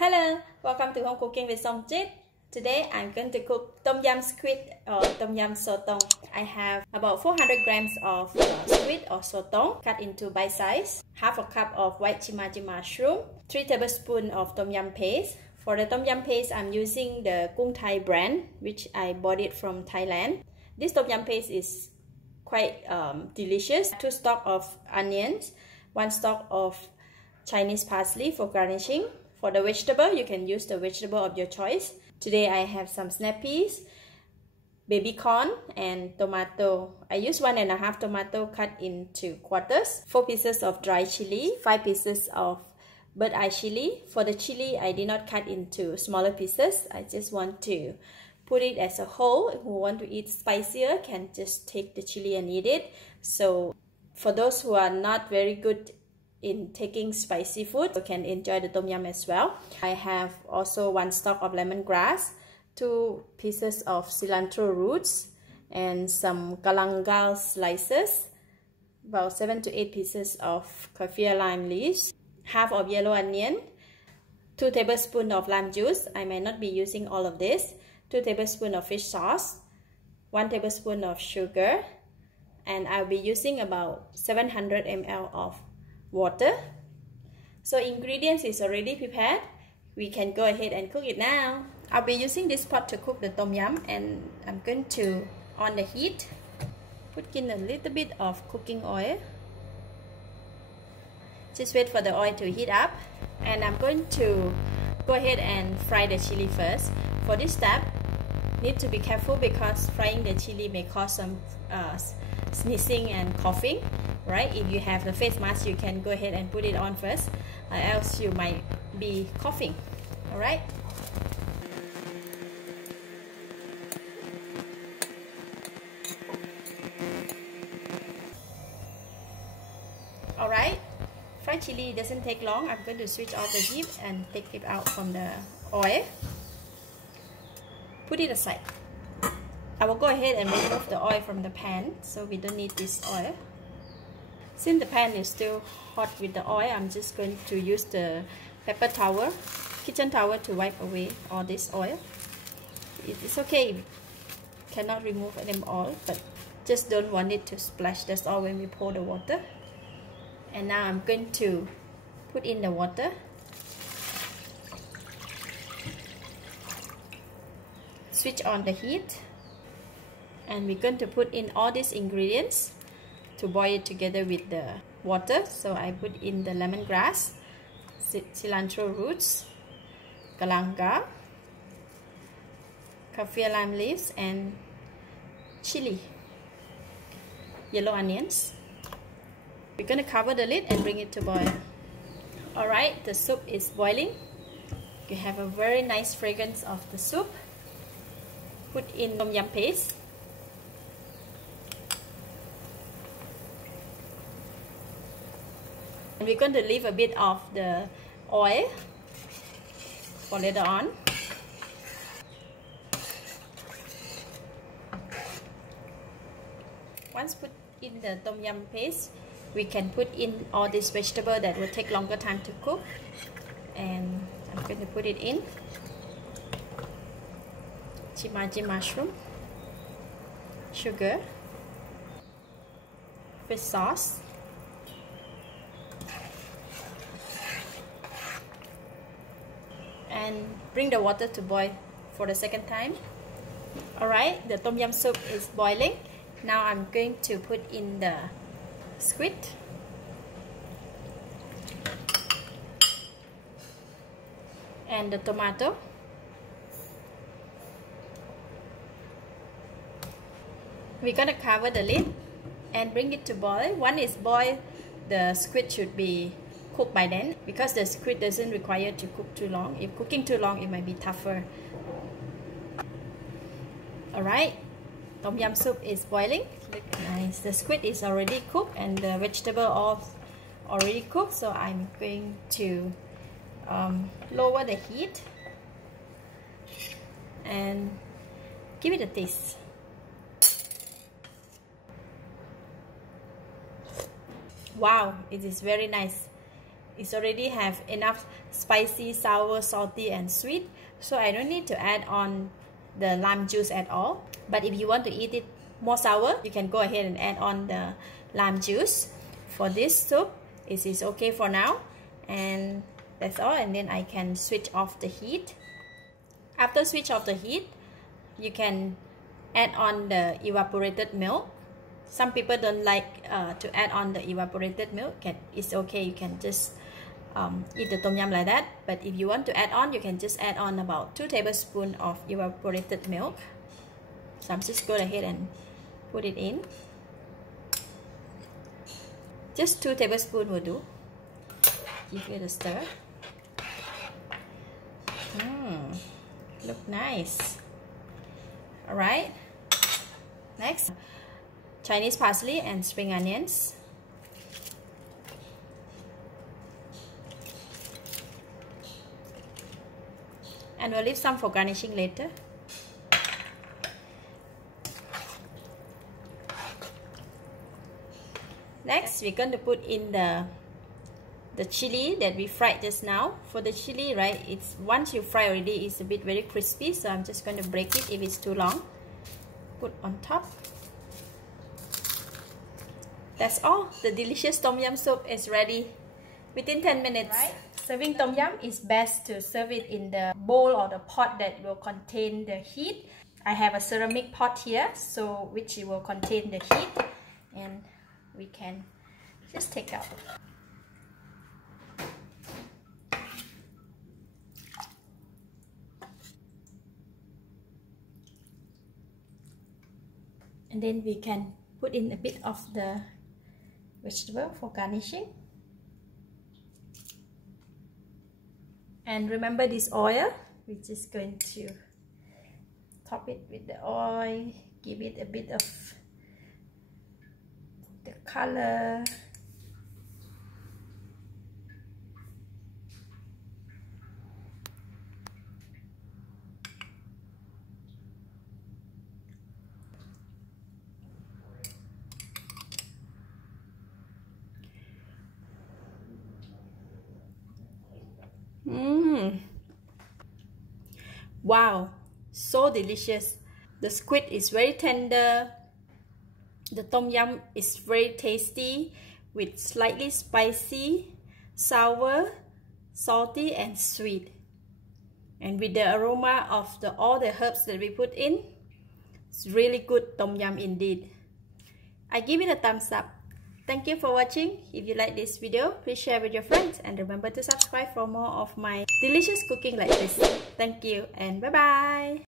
Hello, welcome to Home Cooking with Somjit. Today I'm going to cook Tom Yum Squid or Tomyum Sotong. I have about 400 grams of squid or sotong cut into bite size, half a cup of white Shiitake mushroom, 3 tablespoons of Tom Yum paste. For the Tom Yum paste, I'm using the Kung Thai brand, which I bought it from Thailand. This Tom Yum paste is quite delicious. 2 stalks of onions, 1 stalk of Chinese parsley for garnishing. For the vegetable, you can use the vegetable of your choice. Today I have some snap peas, baby corn, and tomato. I use 1.5 tomato cut into quarters, 4 pieces of dry chili, 5 pieces of bird eye chili. For the chili, I did not cut into smaller pieces. I just want to put it as a whole. Who want to eat spicier can just take the chili and eat it. So for those who are not very good in taking spicy food, you can enjoy the tom yum as well. I have also 1 stalk of lemongrass, 2 pieces of cilantro roots, and some galangal slices, about 7 to 8 pieces of kaffir lime leaves, half of yellow onion, 2 tablespoons of lime juice. I may not be using all of this. 2 tablespoons of fish sauce, 1 tablespoon of sugar, and I'll be using about 700 ml of water. So ingredients is already prepared. We can go ahead and cook it now. I'll be using this pot to cook the tom yum, and I'm going to on the heat, put in a little bit of cooking oil. Just wait for the oil to heat up, and I'm going to go ahead and fry the chili first. For this step, need to be careful because frying the chili may cause some sneezing and coughing, right? If you have the face mask, you can go ahead and put it on first, else you might be coughing. All right. All right. Fried chili doesn't take long. I'm going to switch off the heat and take it out from the oil. Put it aside. I will go ahead and remove the oil from the pan, so we don't need this oil. Since the pan is still hot with the oil, I'm just going to use the paper towel, kitchen towel, to wipe away all this oil. It's okay if you cannot remove them all, but just don't want it to splash. That's all when we pour the water. And now I'm going to put in the water. Switch on the heat, and we're going to put in all these ingredients to boil it together with the water. So I put in the lemongrass, cilantro roots, galangal, kaffir lime leaves, and chili, yellow onions. We're going to cover the lid and bring it to boil. Alright, the soup is boiling. You have a very nice fragrance of the soup. Put in tom yum paste. And we're going to leave a bit of the oil for later on. Once put in the tom yum paste, we can put in all this vegetable that will take longer time to cook. And I'm going to put it in. Shiitake mushroom, sugar, fish sauce, and bring the water to boil for the second time. Alright, the tom yum soup is boiling. Now I'm going to put in the squid. And the tomato. We're gonna cover the lid and bring it to boil. Once it's boiled, the squid should be cooked by then, because the squid doesn't require to cook too long. If cooking too long, it might be tougher. Alright, tom yum soup is boiling. Look nice. The squid is already cooked and the vegetable all already cooked. So I'm going to lower the heat and give it a taste. Wow, it is very nice. It's already have enough spicy, sour, salty and sweet, so I don't need to add on the lime juice at all. But if you want to eat it more sour, you can go ahead and add on the lime juice. For this soup, it is okay for now, and that's all. And then I can switch off the heat. After switch off the heat, you can add on the evaporated milk. Some people don't like to add on the evaporated milk. It's okay, you can just eat the tom yum like that. But if you want to add on, you can just add on about 2 tablespoons of evaporated milk. So I'm just go ahead and put it in. Just 2 tablespoons will do. Give it a stir. Look nice. Alright, next, Chinese parsley and spring onions. And we'll leave some for garnishing later. Next, we're going to put in the chili that we fried just now. For the chili, right, it's once you fry already, it's a bit very crispy, so I'm just going to break it if it's too long. Put on top. That's all. The delicious tom yum soup is ready within 10 minutes. Right? Serving tom yum is best to serve it in the bowl or the pot that will contain the heat. I have a ceramic pot here, so which it will contain the heat, and we can just take out. And then we can put in a bit of the vegetable for garnishing. And remember this oil, we're just going to top it with the oil, give it a bit of the color. Wow, so delicious. The squid is very tender. The tom yum is very tasty with slightly spicy, sour, salty and sweet. And with the aroma of all the herbs that we put in, it's really good tom yum indeed. I give it a thumbs up. Thank you for watching. If you like this video, please share with your friends and remember to subscribe for more of my delicious cooking like this. Thank you and bye bye.